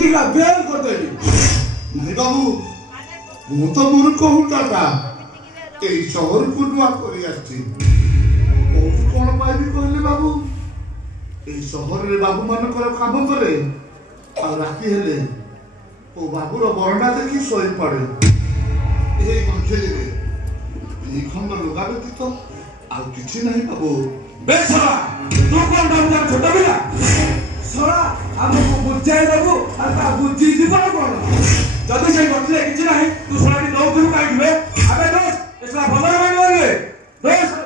पिटिका bell कर देली नहीं बाबू मु तो मूर्ख हुटाटा ए शहर को नुआ करी आछि कोन पाइबी कहले बाबू ए शहर रे बाबू मानकर काम करे आ राती हेले ओ बाबूर बरना देखि सोई पड़े ए कंखेली रे ई खंड लगा व्यतीत आ किछि नहीं बाबू बेसरा तू कोन बाबू छोटा बिला सरा हमको बुझाई देबू आ ता बुझी जीवन कोन जदी से गठले किछि नहीं तू सराडी दौथु काइबे अबे दोस्त इसला भमर मार मारबे दोस्त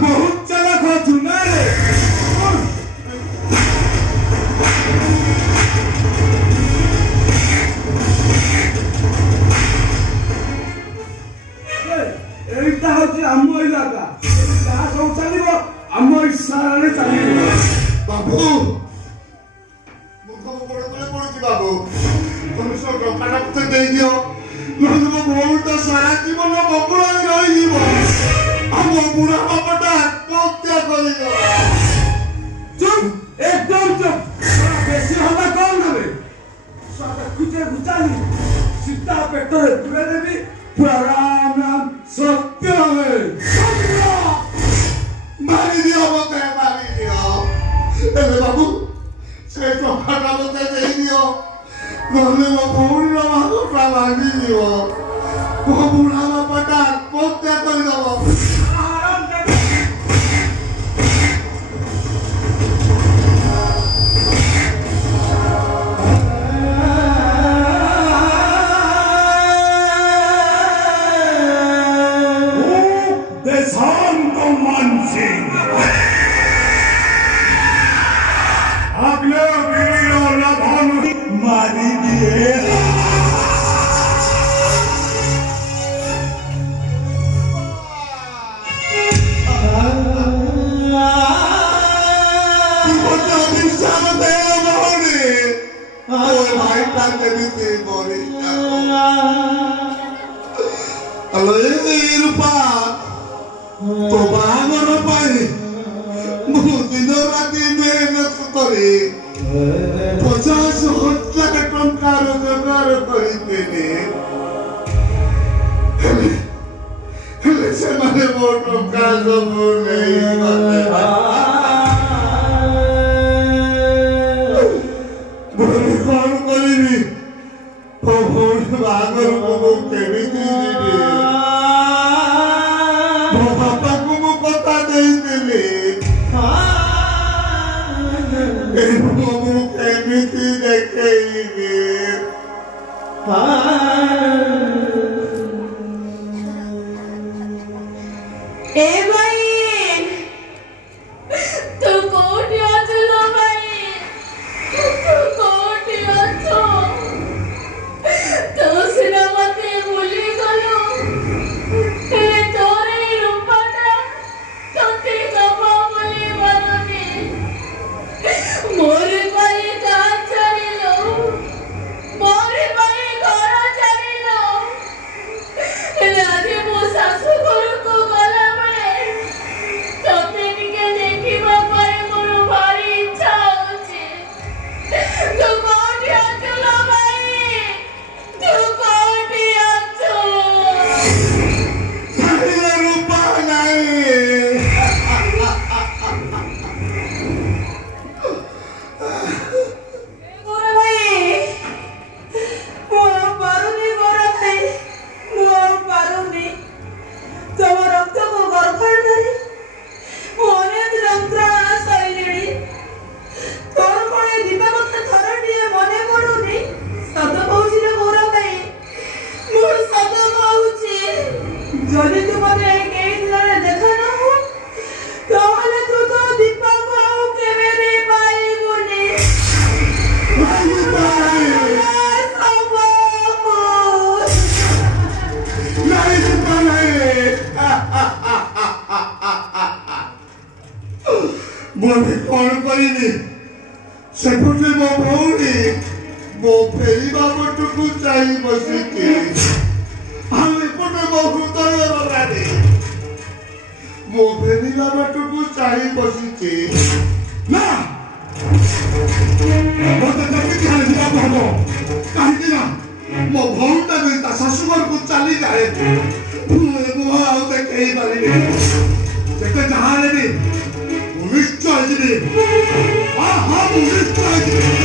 बहुत चला खो चुना रे एटा होची आम इलाका जहाँ सब चलिबो आम इशारारे चलिबो बाबू मुख बड़ बड़ पड़ुची बाबू तुम सब टंका तो दे दियो नहले मो बहुत सारा जीवन बकुड़ा रही जीव हम बुढ़ा बापटा आत्महत्या करियो चुप एकदम चुप बेसी हल्ला कौन हवे सारा कुचे गुचानी सीता पेटर तुरे देवी पूरा राम राम सत्य हवे मारी दियो एले बाबू से टंका मते दे दियो नहले मो भौणी बापटा भांगी जीव मो बुढ़ा बापटा आत्महत्या करियो मारी दिए रूपा तो बाहर पाई दिन राति मेहनत करे 50,000 टंका रोजगार करते से मैंने वो टंका सब नहीं कौन करी बागर को केमिति मो बापा को मो कथा देइले केमिति देखेइबे ए भाई तू कोठी अचलो भाई तू कोठी अचो तो सिना मते भूली गलो ए तोरे रूपटा तोते कबा बोली बरनी मोरे भाई का चलिलो मोरे भाई घर चलिलो राजे मो सासु घर को गला बळे तोते निके देखिबा परे मोर भारी इच्छा होचे तू कोठी अचलो भाई तू कोठी अचो रूपा नहीं गोरा भाई मोर पारुनी गोरा भाई मोर पारुनी तम रक्त को गर्भर धरी मोने यंत्रणा शैली तोर कोणे दीपावत थरटिए मने पडुनी सत कहूची रे गोरा भाई मोर सत कहूची जदि तू मने केई दिने देखा न हो तहले तू तो दीपा को आउ केबे रे पाइबुनी नहीं भी कौन करी सेपटे मो भौणी मो फेरिबा पटकू चाही बसिके हम एपटे मो हृदय रानी मो फेरिबा पटकू चाही बसिके ना मते जल्दी ध्यान दिया भागो कहीं ना मो भौणीटा भी ता शाशुघर को चली जाए मो आउ देखै पारिबे जेते जहां ले भी निश्चय जी हां हां निश्चय